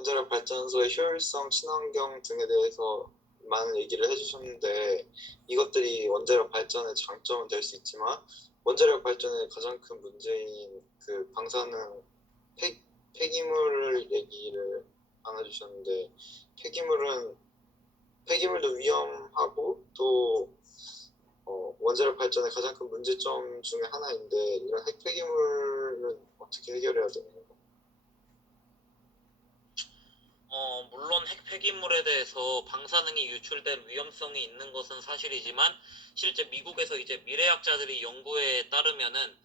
원자력 발전소의 효율성, 친환경 등에 대해서 많은 얘기를 해주셨는데 이것들이 원자력 발전의 장점은 될 수 있지만 원자력 발전의 가장 큰 문제인 그 방사능 폐기물 얘기를 안 해주셨는데 폐기물도 위험하고 또 원자력 발전의 가장 큰 문제점 중에 하나인데 이런 핵폐기물은 어떻게 해결해야 되나요? 물론 핵 폐기물에 대해서 방사능이 유출될 위험성이 있는 것은 사실이지만 실제 미국에서 이제 미래학자들이 연구에 따르면은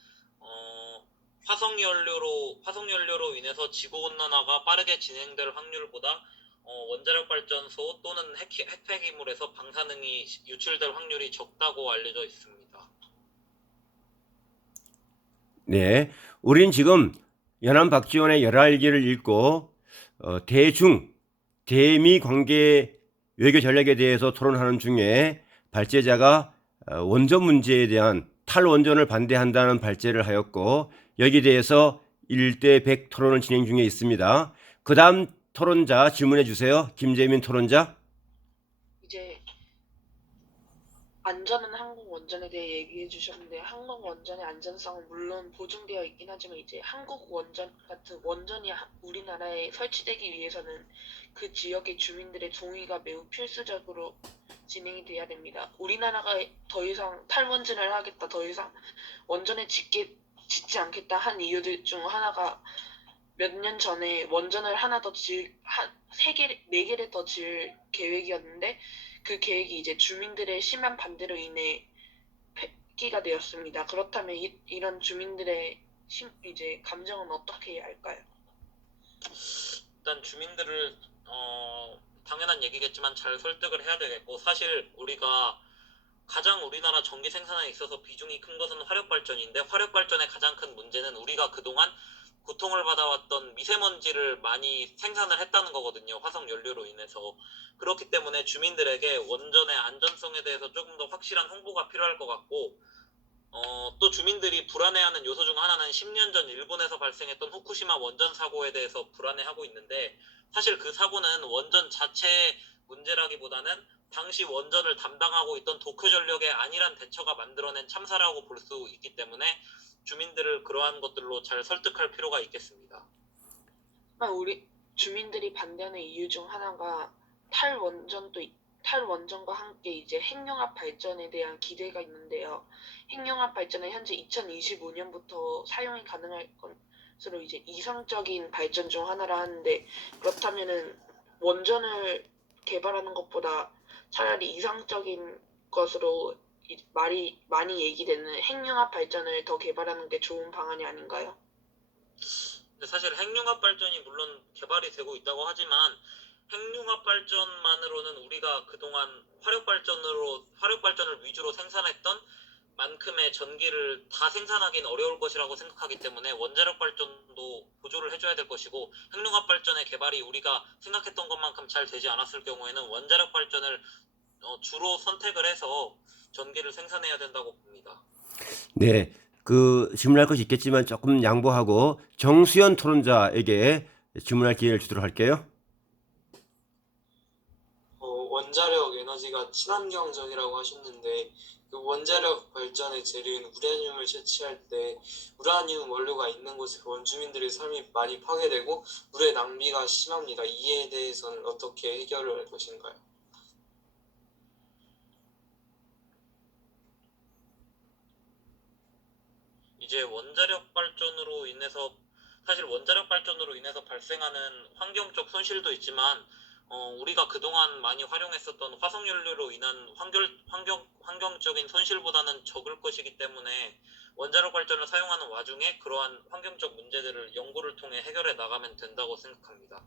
화석연료로 인해서 지구 온난화가 빠르게 진행될 확률보다 원자력 발전소 또는 핵 폐기물에서 방사능이 유출될 확률이 적다고 알려져 있습니다. 네, 우린 지금 연안 박지원의 열알기를 읽고 대미 관계 외교 전략에 대해서 토론하는 중에 발제자가 원전 문제에 대한 탈원전을 반대한다는 발제를 하였고 여기에 대해서 1대 100 토론을 진행 중에 있습니다. 그 다음 토론자 질문해 주세요. 김재민 토론자. 이제 안전한 한국 원전에 대해 얘기해 주셨는데 한국 원전의 안전성은 물론 보증되어 있긴 하지만 이제 한국 원전 같은 원전이 우리나라에 설치되기 위해서는 그 지역의 주민들의 동의가 매우 필수적으로 진행이 돼야 됩니다. 우리나라가 더 이상 탈원전을 하겠다, 더 이상 원전에 짓지 않겠다 한 이유들 중 하나가 몇 년 전에 원전을 하나 더 네 개를 더 지을 계획이었는데 그 계획이 이제 주민들의 심한 반대로 인해 폐기가 되었습니다. 그렇다면 이런 주민들의 이제 감정은 어떻게 해야 할까요? 일단 주민들을 당연한 얘기겠지만 잘 설득을 해야 되겠고 사실 우리나라 전기 생산에 있어서 비중이 큰 것은 화력발전인데 화력발전의 가장 큰 문제는 우리가 그동안 고통을 받아왔던 미세먼지를 많이 생산을 했다는 거거든요. 화석연료로 인해서. 그렇기 때문에 주민들에게 원전의 안전성에 대해서 조금 더 확실한 홍보가 필요할 것 같고 또 주민들이 불안해하는 요소 중 하나는 10년 전 일본에서 발생했던 후쿠시마 원전 사고에 대해서 불안해하고 있는데 사실 그 사고는 원전 자체의 문제라기보다는 당시 원전을 담당하고 있던 도쿄전력의 안일한 대처가 만들어낸 참사라고 볼 수 있기 때문에 주민들을 그러한 것들로 잘 설득할 필요가 있겠습니다. 우리 주민들이 반대하는 이유 중 하나가 탈원전과 함께 이제 핵융합 발전에 대한 기대가 있는데요. 핵융합 발전은 현재 2025년부터 사용이 가능할 것으로 이제 이상적인 발전 중 하나라 하는데 그렇다면은 원전을 개발하는 것보다 차라리 이상적인 것으로 많이 얘기되는 핵융합 발전을 더 개발하는 게 좋은 방안이 아닌가요? 근데 사실 핵융합 발전이 물론 개발이 되고 있다고 하지만 핵융합 발전만으로는 우리가 그동안 화력발전을 위주로 생산했던 만큼의 전기를 다 생산하기는 어려울 것이라고 생각하기 때문에 원자력 발전도 보조를 해줘야 될 것이고 핵융합 발전의 개발이 우리가 생각했던 것만큼 잘 되지 않았을 경우에는 원자력 발전을 주로 선택을 해서 전기를 생산해야 된다고 봅니다. 네, 질문할 것이 있겠지만 조금 양보하고 정수연 토론자에게 질문할 기회를 주도록 할게요. 원자력 에너지가 친환경적이라고 하셨는데 그 원자력 발전의 재료인 우라늄을 채취할 때 우라늄 원료가 있는 곳에 원주민들의 삶이 많이 파괴되고 물의 낭비가 심합니다. 이에 대해서는 어떻게 해결을 할 것인가요? 이제 사실 원자력 발전으로 인해서 발생하는 환경적 손실도 있지만 우리가 그동안 많이 활용했었던 화석연료로 인한 환경적인 손실보다는 적을 것이기 때문에 원자력 발전을 사용하는 와중에 그러한 환경적 문제들을 연구를 통해 해결해 나가면 된다고 생각합니다.